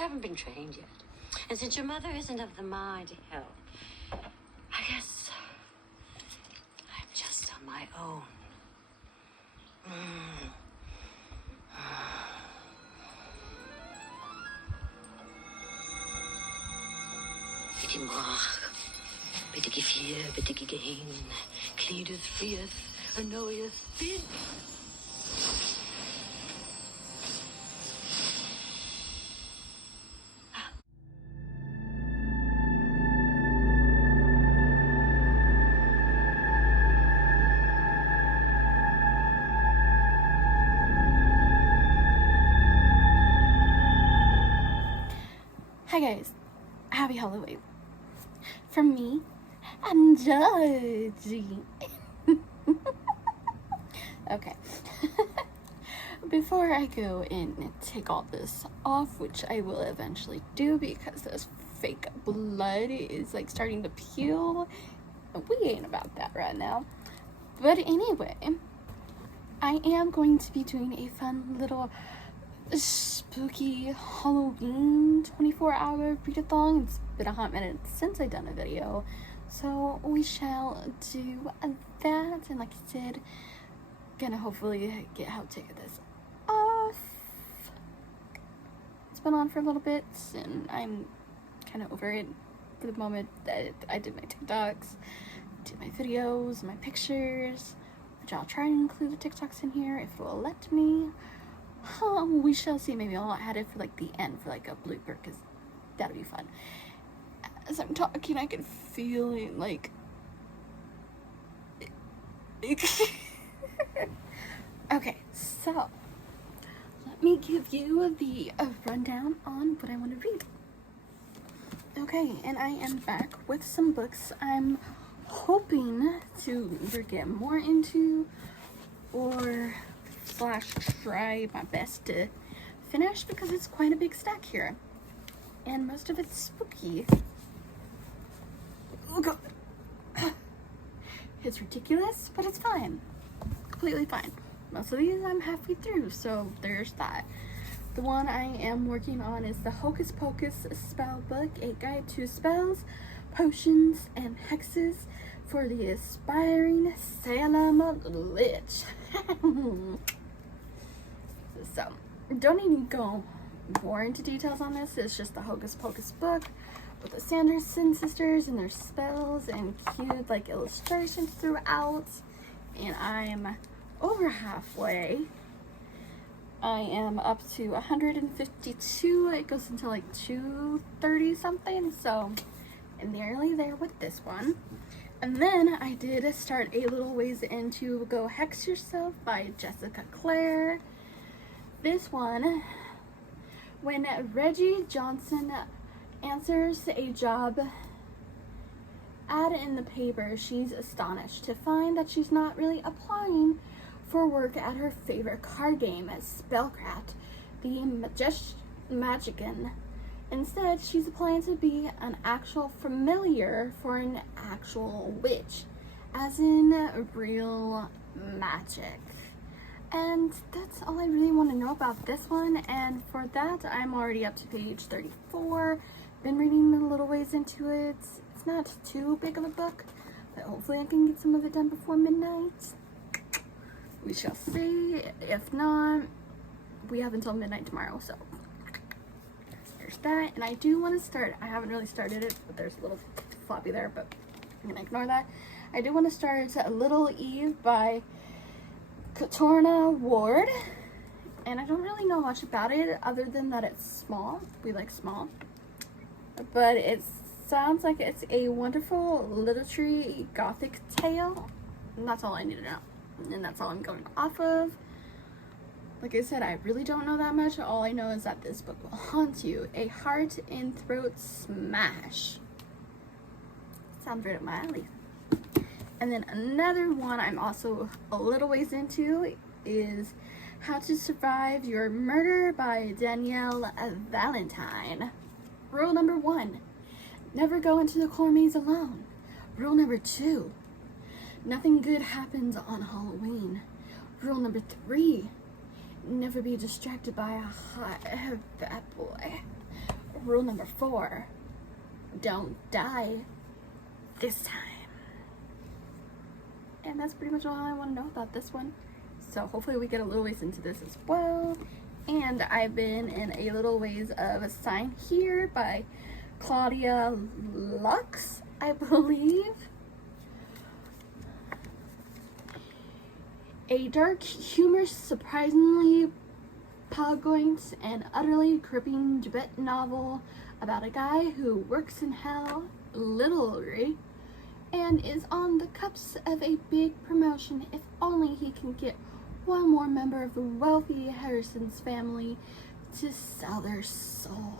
haven't been trained yet. And since your mother isn't of the mind to help, I guess I'm just on my own. Bitte mach, bitte gefrier, bitte gegehen, kleedeth, frieth, annoyeth, bid. Hi guys, happy Halloween. From me and Judgy. Okay. Before I go and take all this off, which I will eventually do because this fake blood is like starting to peel. We ain't about that right now. But anyway, I am going to be doing a fun little spooky Halloween 24-hour readathon. It's been a hot minute since I've done a video, so we shall do that. And like I said, gonna hopefully get how to take this off. It's been on for a little bit and I'm kind of over it for the moment. That I did my TikToks, did my videos, my pictures, which I'll try and include the TikToks in here if it will let me. We shall see. Maybe I'll add it for like the end for like a blooper, because that'll be fun. As I'm talking, I can feel it like okay, so let me give you the rundown on what I want to read. Okay, and I am back with some books I'm hoping to either get more into or try my best to finish, because it's quite a big stack here and most of it's spooky. Oh god. It's ridiculous, but it's fine. Completely fine. Most of these I'm halfway through, so there's that. The one I am working on is the Hocus Pocus spell book, a guide to spells, potions, and hexes for the aspiring Salem Lich. So, don't even go more into details on this. It's just the Hocus Pocus book with the Sanderson sisters and their spells and cute like illustrations throughout. And I'm over halfway. I am up to 152. It goes until like 230 something. So, I'm nearly there with this one. And then I did start a little ways into Go Hex Yourself by Jessica Clare. This one, when Reggie Johnson answers a job ad in the paper, she's astonished to find that she's not really applying for work at her favorite card game at Spellcraft, the Magician. Instead, she's applying to be an actual familiar for an actual witch, as in real magic. And that's all I really want to know about this one. And for that, I'm already up to page 34. Been reading a little ways into it. It's not too big of a book, but hopefully I can get some of it done before midnight. We shall see. If not, we have until midnight tomorrow, so there's that. And I do want to start, I haven't really started it, but there's a little floppy there, but I'm gonna ignore that. I do want to start Little Eve by Katorna Ward, and I don't really know much about it other than that it's small. We like small, but it sounds like it's a wonderful literary gothic tale, and that's all I need to know, and that's all I'm going off of. Like I said, I really don't know that much. All I know is that this book will haunt you. A heart and throat smash. Sounds right up my alley. And then another one I'm also a little ways into is How to Survive Your Murder by Danielle Valentine. Rule number 1, never go into the core maze alone. Rule number 2, nothing good happens on Halloween. Rule number 3, never be distracted by a hot bad boy. rule number 4, don't die this time. And that's pretty much all I want to know about this one. So hopefully we get a little ways into this as well. And I've been in a little ways of A Sign Here by Claudia Lux, I believe. A dark, humorous, surprisingly poignant, and utterly gripping debate novel about a guy who works in hell, literally, and is on the cusp of a big promotion if only he can get one more member of the wealthy Harrison's family to sell their soul.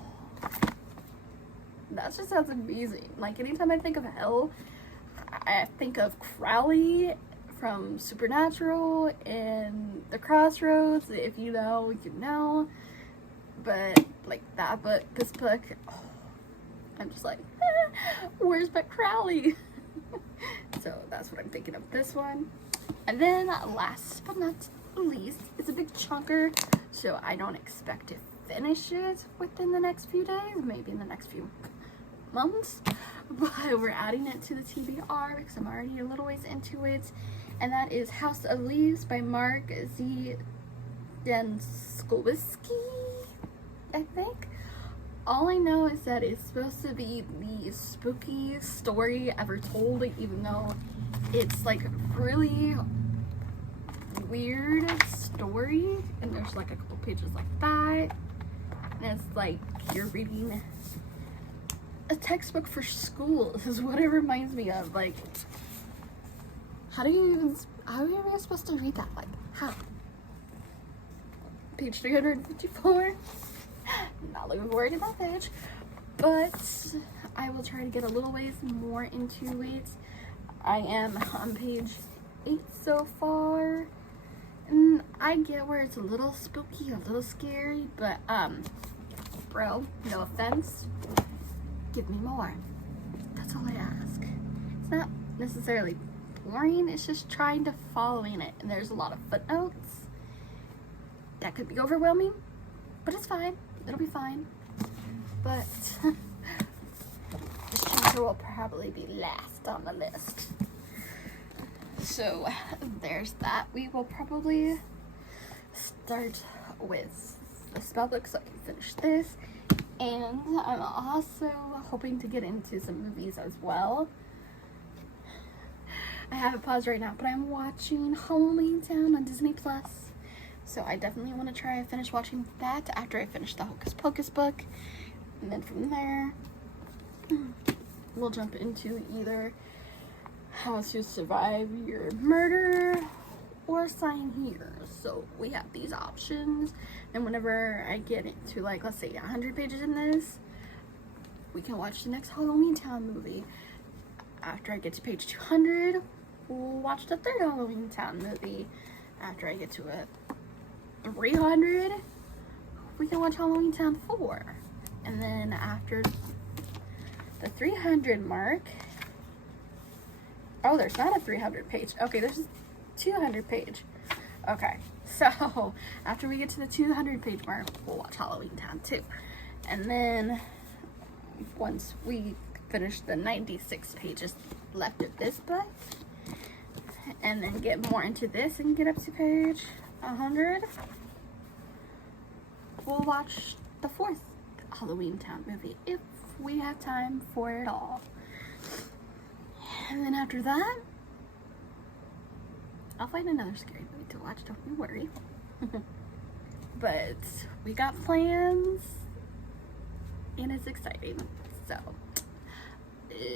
That just sounds amazing. Like, anytime I think of hell, I think of Crowley from Supernatural and The Crossroads. If you know, you know. But, like, that book, this book, oh, I'm just like, where's my Crowley? So that's what I'm thinking of this one. And then last but not least, it's a big chunker, so I don't expect to finish it within the next few days, maybe in the next few months, but we're adding it to the TBR because I'm already a little ways into it, and that is House of Leaves by Mark Z. Denskowski, I think. All I know is that it's supposed to be the spooky story ever told, even though it's like really weird story, and there's like a couple pages like that, and it's like you're reading a textbook for school. This is what it reminds me of. Like, how are you even supposed to read that? Like, how? Page 354. Not looking forward to that page, but I will try to get a little ways more into it. I am on page 8 so far, and I get where it's a little spooky, a little scary, but bro, no offense, give me more. That's all I ask. It's not necessarily boring, it's just trying to following it, and there's a lot of footnotes that could be overwhelming, but it's fine. It'll be fine. But this chapter will probably be last on the list. So there's that. We will probably start with the spell book so I can finish this. And I'm also hoping to get into some movies as well. I have it paused right now, but I'm watching Halloween Town on Disney Plus. So I definitely want to try and finish watching that after I finish the Hocus Pocus book. And then from there, we'll jump into either How to Survive Your Murder or Sign Here. So we have these options. And whenever I get into, like, let's say 100 pages in this, we can watch the next Halloween Town movie. After I get to page 200, we'll watch the third Halloween Town movie. After I get to it 300, we can watch Halloween Town 4. And then after the 300 mark, oh, there's not a 300 page. Okay, there's a 200 page. Okay, so after we get to the 200 page mark, we'll watch Halloween Town 2. And then once we finish the 96 pages left of this book, and then get more into this and get up to page 100, we'll watch the 4th Halloween Town movie if we have time for it all. And then after that, I'll find another scary movie to watch, don't you worry. But we got plans, and it's exciting, so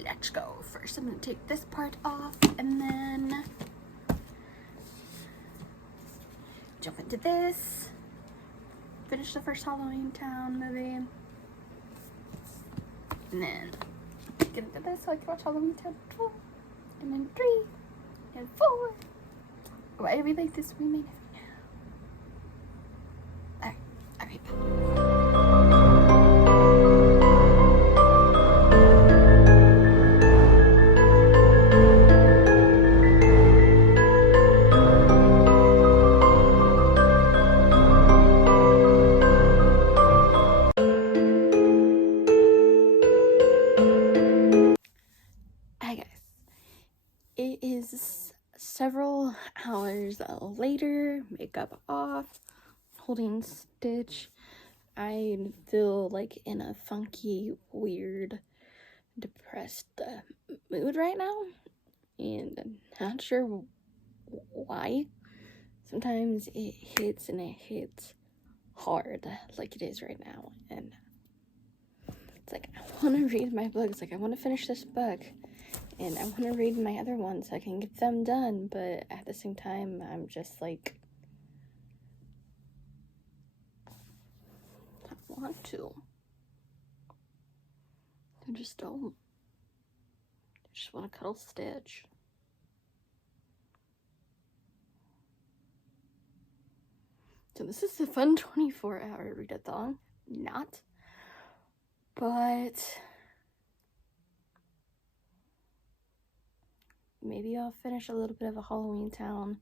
let's go. First, I'm going to take this part off, and then jump into this, finish the first Halloween Town movie, and then get into this so I can watch Halloween Town 2, and then 3, and 4. Why do we like this remake now? Alright, several hours later, makeup off, holding Stitch. I feel like in a funky, weird, depressed mood right now, and I'm not sure why. Sometimes it hits, and it hits hard like it is right now, and it's like I want to read my book. It's like I want to finish this book, and I want to read my other ones so I can get them done, but at the same time I'm just like, I want to. I just don't. I just want to cuddle Stitch. So this is a fun 24-hour readathon. Not. But maybe I'll finish a little bit of a Halloween Town,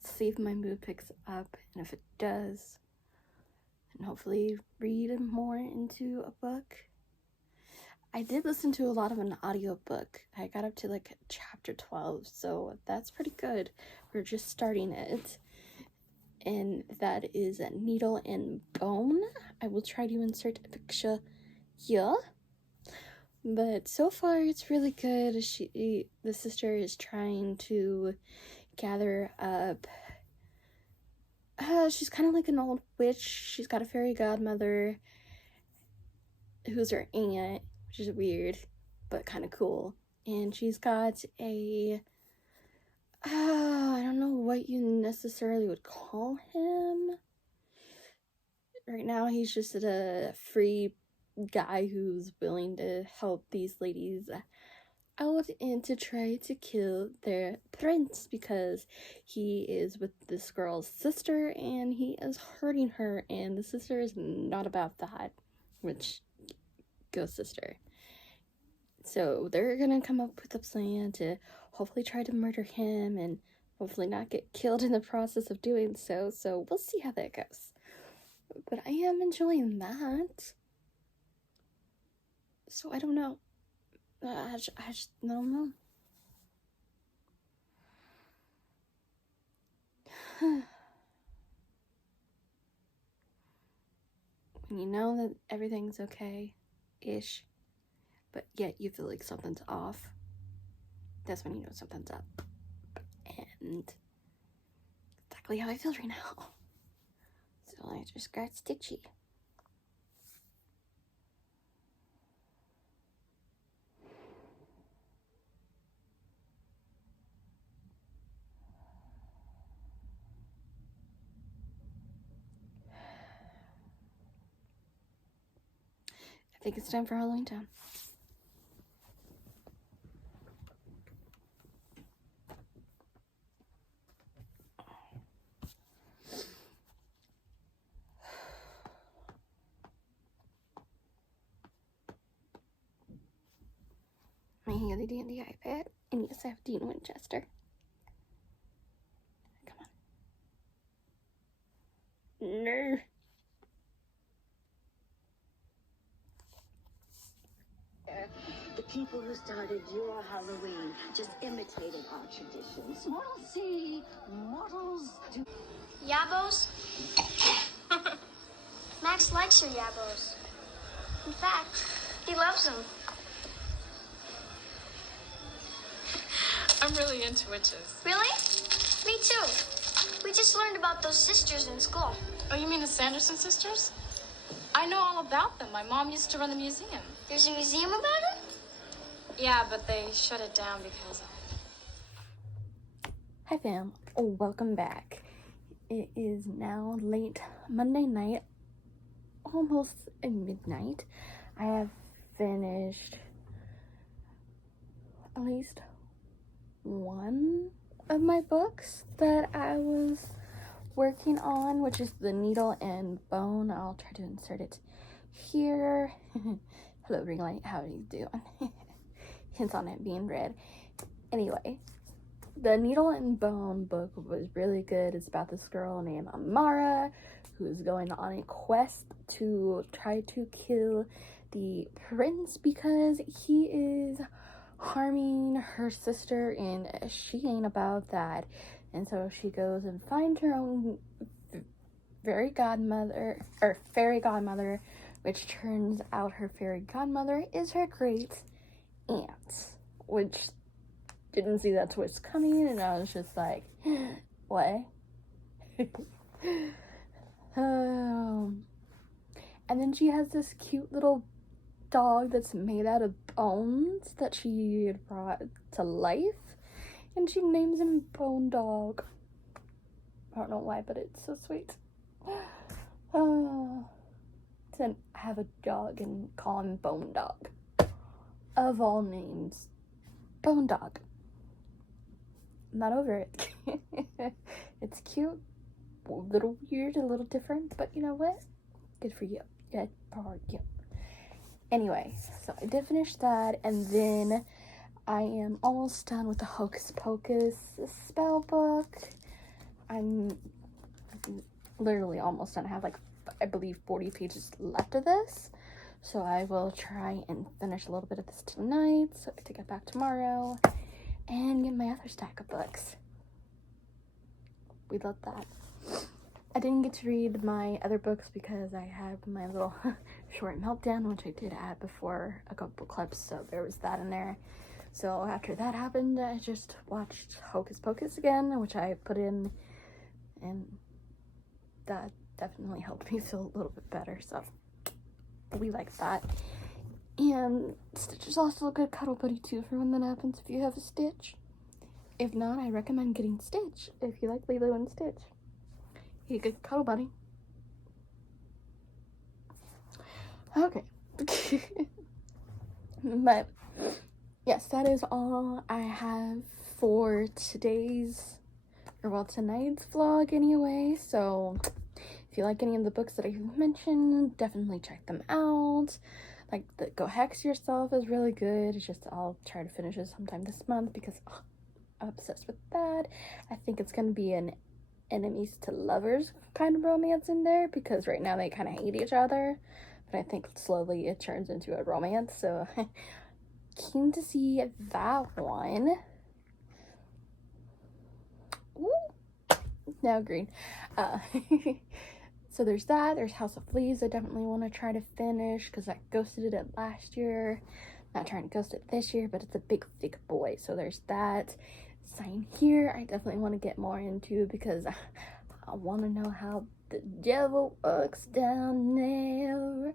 see if my mood picks up, and if it does, then hopefully read more into a book. I did listen to a lot of an audiobook. I got up to like chapter 12, so that's pretty good. We're just starting it. And that is Needle and Bone. I will try to insert a picture here. But so far it's really good. The sister is trying to gather up. She's kind of like an old witch. She's got a fairy godmother who's her aunt, which is weird, but kind of cool. And she's got a, I don't know what you necessarily would call him. Right now, he's just a free guy who's willing to help these ladies out and to try to kill their prince because he is with this girl's sister and he is hurting her, and the sister is not about that, which, go sister. So they're gonna come up with a plan to hopefully try to murder him and hopefully not get killed in the process of doing so. So we'll see how that goes. But I am enjoying that. So I don't know. I just don't know. When you know that everything's okay-ish, but yet you feel like something's off, that's when you know something's up. And exactly how I feel right now. So I just got stitchy. I think it's time for Halloween Town. My handy dandy iPad, and yes, I have Dean Winchester. Come on. No. The people who started your Halloween just imitated our traditions. Mortals see, mortals do. Yabos? Max likes your Yabos. In fact, he loves them. I'm really into witches. Really? Me too. We just learned about those sisters in school. Oh, you mean the Sanderson sisters? I know all about them. My mom used to run the museum. There's a museum about them? Yeah, but they shut it down because of it. Hi fam, welcome back. It is now late Monday night, almost midnight. I have finished at least one of my books that I was working on, which is The Needle and Bone. I'll try to insert it here. Hello Ringlight, how are you doing? Hints on it being red. Anyway, the Needle and Bone book was really good. It's about this girl named Amara who's going on a quest to try to kill the prince because he is harming her sister, and she ain't about that. And so she goes and finds her own fairy godmother, which turns out her fairy godmother is her great aunt, which didn't see that twist coming, and I was just like, what? And then she has this cute little dog that's made out of bones that she brought to life, and she names him Bone Dog. I don't know why, but it's so sweet. To have a dog and call him Bone Dog. Of all names, Bone Dog. I'm not over it. It's cute, a little weird, a little different, but you know what? Good for you. Good for you. Anyway, so I did finish that, and then I am almost done with the Hocus Pocus spell book. I'm literally almost done. I have like, I believe 40 pages left of this, so I will try and finish a little bit of this tonight so I can take it back tomorrow and get my other stack of books. We love that. I didn't get to read my other books because I had my little short meltdown, which I did add before a couple clips, so there was that in there. So after that happened, I just watched Hocus Pocus again, which I put in, and that definitely helped me feel a little bit better, so we like that. And Stitch is also a good cuddle buddy too for when that happens if you have a Stitch. If not, I recommend getting Stitch if you like Lilo and Stitch. He's a good cuddle buddy. Okay. But yes, that is all I have for tonight's vlog anyway. So if you like any of the books that I've mentioned, definitely check them out. Like the Go Hex Yourself is really good. It's just I'll try to finish it sometime this month because I'm obsessed with that. I think it's going to be an enemies to lovers kind of romance in there because right now they kind of hate each other, but I think slowly it turns into a romance, so keen to see that one. Ooh, now green. So there's that. There's House of Fleas I definitely want to try to finish because I ghosted it last year. Not trying to ghost it this year, but it's a big thick boy, so there's that. Sign Here I definitely want to get more into because I want to know how the devil works down there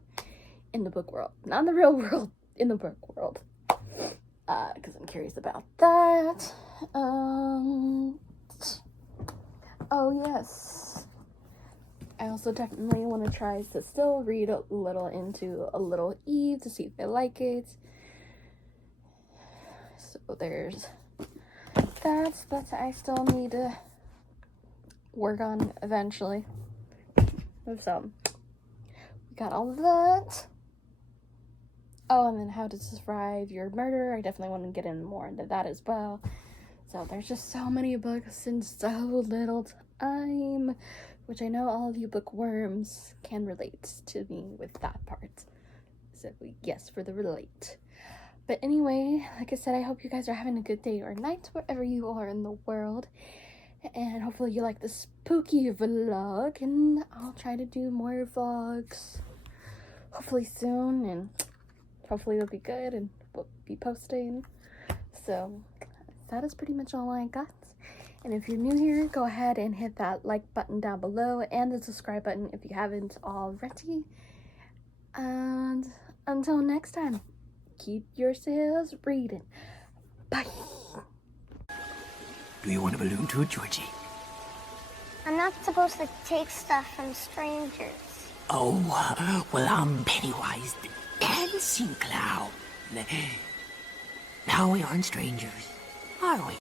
in the book world, not in the real world, in the book world, because I'm curious about that. Oh yes, I also definitely want to try to still read a little into A Little Eve to see if I like it. So there's that I still need to work on eventually. So we got all of that. Oh, and then How to Survive Your Murder. I definitely want to get in more into that as well. So there's just so many books in so little time, which I know all of you bookworms can relate to me with that part. So yes, for the relate. But anyway, like I said, I hope you guys are having a good day or night wherever you are in the world. And hopefully you like the spooky vlog. And I'll try to do more vlogs hopefully soon. And hopefully they'll be good and we'll be posting. So that is pretty much all I got. And if you're new here, go ahead and hit that like button down below and the subscribe button if you haven't already. And until next time, keep yourselves reading. Bye. Do you want a balloon too, Georgie? I'm not supposed to take stuff from strangers. Oh, well, I'm Pennywise the Dancing Clown. Now we aren't strangers, are we?